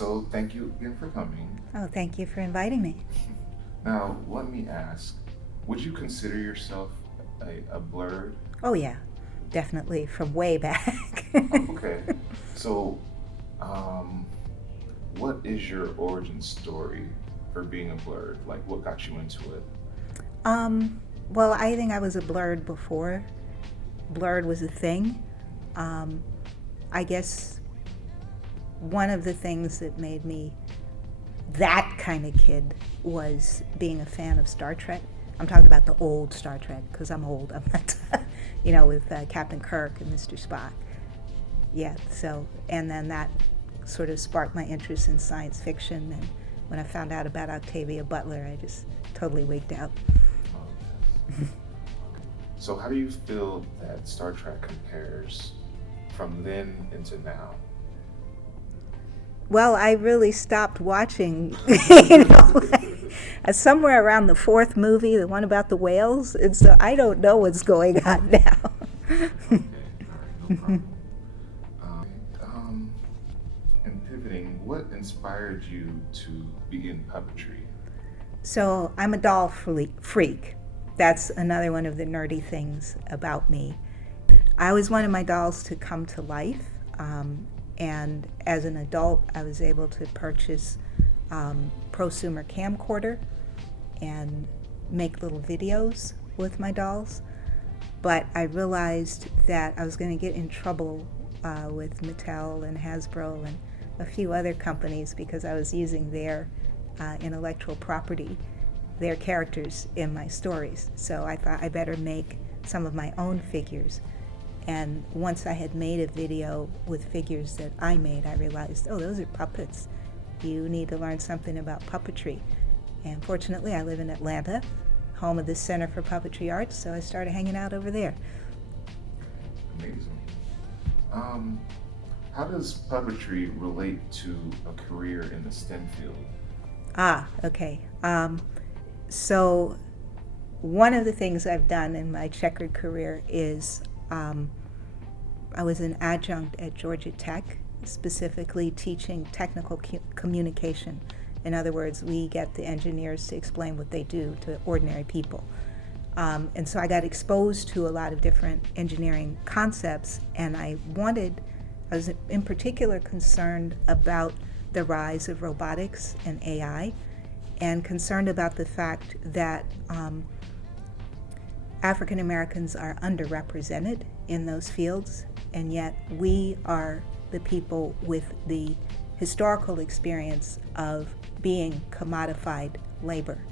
So thank you again for coming. Oh, thank you for inviting me. Now, let me ask, would you consider yourself a blerd? Oh, yeah, definitely from way back. Okay. So, um, what is your origin story for being a blerd? Like, what got you into it? Well, I think I was a blerd before blerd was a thing. I guess one of the things that made me that kind of kid was being a fan of Star Trek. I'm talking about the old Star Trek because I'm old. I'm not, with Captain Kirk and Mr. Spock. Yeah, so, and then that sort of sparked my interest in science fiction. And when I found out about Octavia Butler, I just totally wigged out. Okay. So how do you feel that Star Trek compares from then into now? Well, I really stopped watching, somewhere around the fourth movie, the one about the whales, and so I don't know what's going on now. Okay, all right, no problem. And pivoting, what inspired you to begin puppetry? So I'm a doll freak. That's another one of the nerdy things about me. I always wanted my dolls to come to life. And as an adult, I was able to purchase prosumer camcorder and make little videos with my dolls. But I realized that I was going to get in trouble with Mattel and Hasbro and a few other companies because I was using their intellectual property, their characters in my stories. So I thought I better make some of my own figures. And once I had made a video with figures that I made, I realized, oh, those are puppets. You need to learn something about puppetry. And fortunately, I live in Atlanta, home of the Center for Puppetry Arts, so I started hanging out over there. Amazing. How does puppetry relate to a career in the STEM field? Okay. So one of the things I've done in my checkered career is I was an adjunct at Georgia Tech, specifically teaching technical communication. In other words, we get the engineers to explain what they do to ordinary people. And so I got exposed to a lot of different engineering concepts, and I was in particular concerned about the rise of robotics and AI, and concerned about the fact that African Americans are underrepresented in those fields, and yet we are the people with the historical experience of being commodified labor.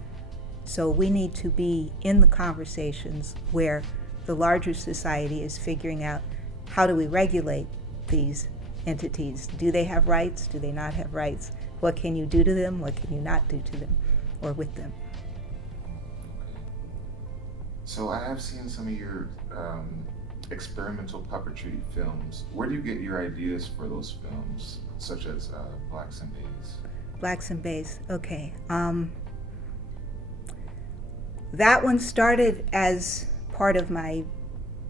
So we need to be in the conversations where the larger society is figuring out how do we regulate these entities? Do they have rights? Do they not have rights? What can you do to them? What can you not do to them or with them? So I have seen some of your experimental puppetry films. Where do you get your ideas for those films, such as Blacks and Bays? Blacks and Bays, okay. That one started as part of my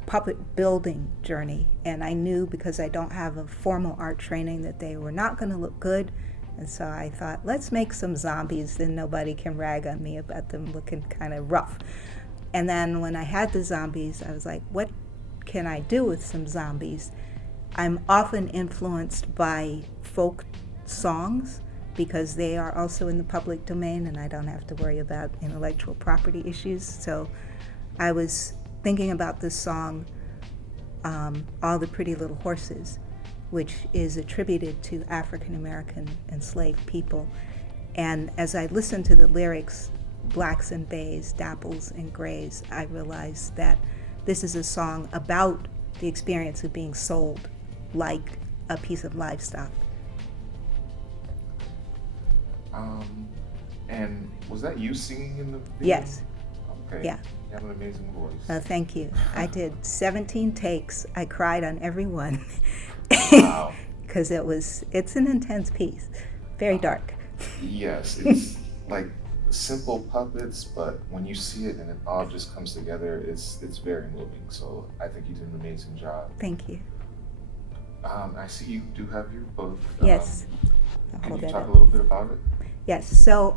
puppet building journey, and I knew because I don't have a formal art training that they were not going to look good, and so I thought, let's make some zombies, then nobody can rag on me about them looking kind of rough. And then when I had the zombies, I was like, what can I do with some zombies? I'm often influenced by folk songs because they are also in the public domain and I don't have to worry about intellectual property issues. So I was thinking about this song, All the Pretty Little Horses, which is attributed to African American enslaved people. And as I listened to the lyrics, Blacks and Bays, Dapples and Grays, I realized that this is a song about the experience of being sold like a piece of livestock. And was that you singing in the video? Yes. Okay. Yeah. You have an amazing voice. Thank you. I did 17 takes. I cried on every one. Wow. Because it's an intense piece. Very dark. Yes, it's like simple puppets, but when you see it and it all just comes together, it's very moving. So I think you did an amazing job. Thank you. I see you do have your book. Yes. Can you talk a little bit about it? Yes. So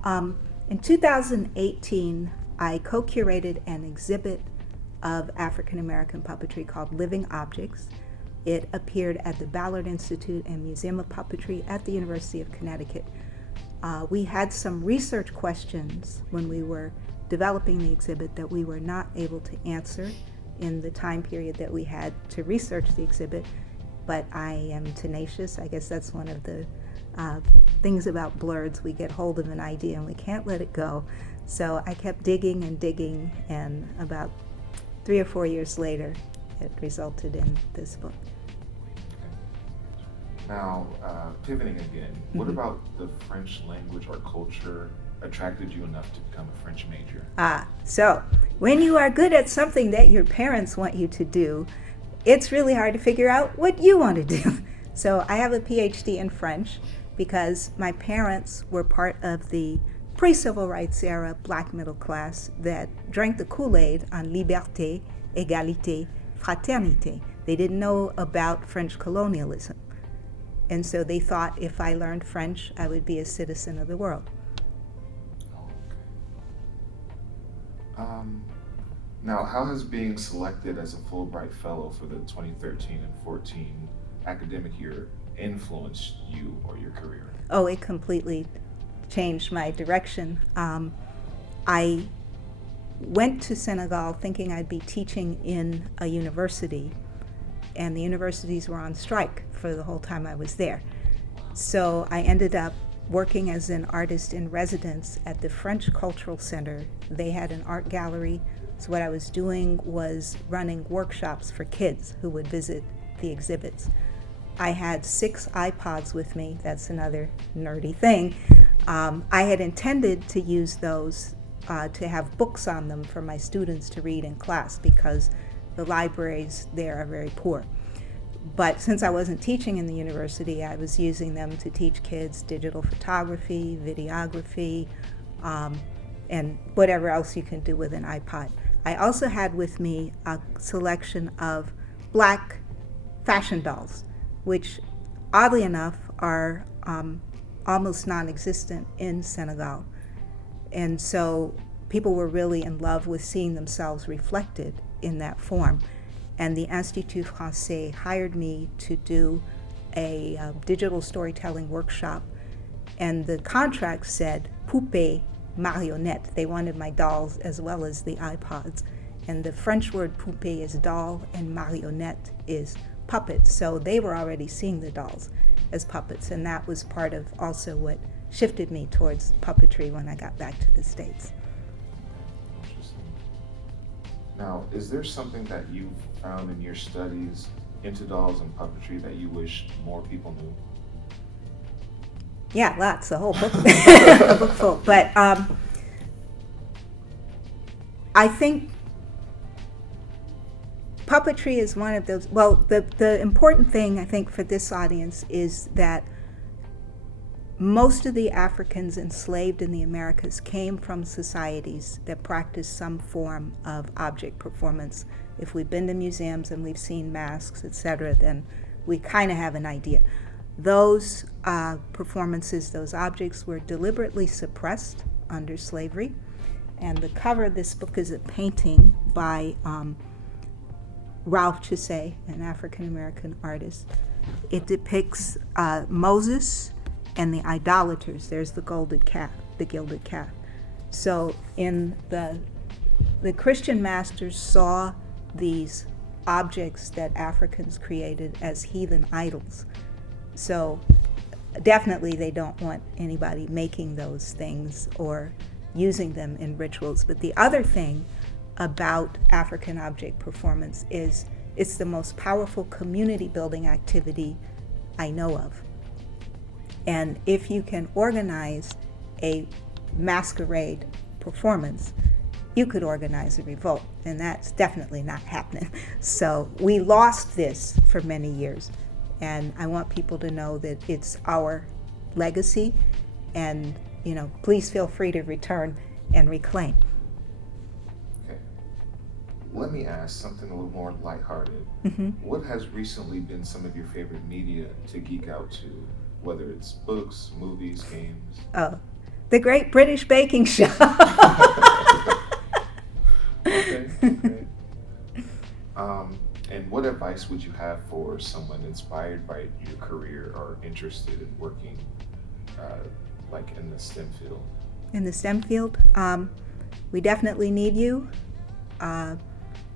in 2018, I co-curated an exhibit of African American puppetry called Living Objects. It appeared at the Blerd Institute and Museum of Puppetry at the University of Connecticut. We had some research questions when we were developing the exhibit that we were not able to answer in the time period that we had to research the exhibit, but I am tenacious. I guess that's one of the things about blerds. We get hold of an idea and we can't let it go. So I kept digging and digging, and about 3 or 4 years later, it resulted in this book. Now, pivoting again, what about the French language or culture attracted you enough to become a French major? So when you are good at something that your parents want you to do, it's really hard to figure out what you want to do. So I have a PhD in French because my parents were part of the pre-civil rights era black middle class that drank the Kool-Aid on liberté, égalité, fraternité. They didn't know about French colonialism. And so they thought if I learned French, I would be a citizen of the world. Now, how has being selected as a Fulbright Fellow for the 2013 and 14 academic year influenced you or your career? Oh, it completely changed my direction. I went to Senegal thinking I'd be teaching in a university, and the universities were on strike for the whole time I was there. So I ended up working as an artist in residence at the French Cultural Center. They had an art gallery, so what I was doing was running workshops for kids who would visit the exhibits. I had 6 iPods with me. That's another nerdy thing. I had intended to use those to have books on them for my students to read in class because the libraries there are very poor. But since I wasn't teaching in the university, I was using them to teach kids digital photography, videography, and whatever else you can do with an iPod. I also had with me a selection of black fashion dolls, which oddly enough are almost non-existent in Senegal. And so people were really in love with seeing themselves reflected in that form. And the Institut Français hired me to do a digital storytelling workshop. And the contract said poupée marionnette. They wanted my dolls as well as the iPods. And the French word poupée is doll and marionnette is puppet. So they were already seeing the dolls as puppets. And that was part of also what shifted me towards puppetry when I got back to the States. Now, is there something that you've found in your studies into dolls and puppetry that you wish more people knew? Yeah, lots, a whole book, a book full. But I think puppetry is one of those, well, the important thing I think for this audience is that most of the Africans enslaved in the Americas came from societies that practiced some form of object performance. If we've been to museums and we've seen masks, etc., then we kind of have an idea. Those performances, those objects were deliberately suppressed under slavery. And the cover of this book is a painting by Ralph Chissé, an African-American artist. It depicts Moses and the idolaters. There's the gilded calf. So in the Christian masters saw these objects that Africans created as heathen idols. So definitely they don't want anybody making those things or using them in rituals. But the other thing about African object performance is it's the most powerful community building activity I know of. And if you can organize a masquerade performance, you could organize a revolt, and that's definitely not happening. So we lost this for many years, and I want people to know that it's our legacy, and please feel free to return and reclaim. Okay. Let me ask something a little more lighthearted. Mm-hmm. What has recently been some of your favorite media to geek out to? whether it's books, movies, games? Oh, the Great British Baking Show. Okay. And what advice would you have for someone inspired by your career or interested in working like in the STEM field? In the STEM field, we definitely need you.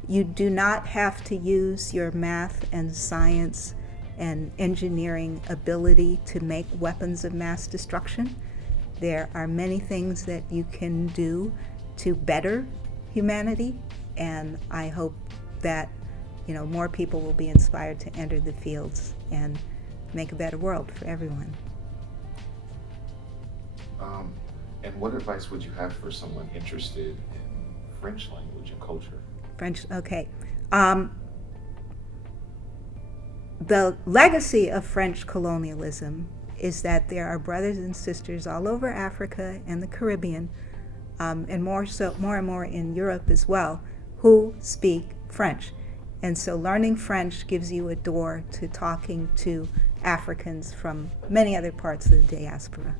You do not have to use your math and science and engineering ability to make weapons of mass destruction. There are many things that you can do to better humanity, and I hope that more people will be inspired to enter the fields and make a better world for everyone. And what advice would you have for someone interested in French language and culture? French, okay. The legacy of French colonialism is that there are brothers and sisters all over Africa and the Caribbean, and more and more in Europe as well, who speak French. And so learning French gives you a door to talking to Africans from many other parts of the diaspora.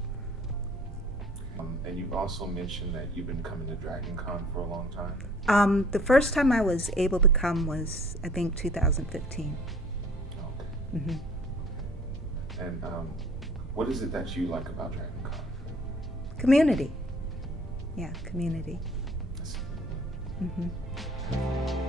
And you've also mentioned that you've been coming to Dragon Con for a long time? The first time I was able to come was, I think, 2015. Okay. Mm-hmm. And what is it that you like about Dragon Con? Community. Yeah, community. That's- Mm-hmm.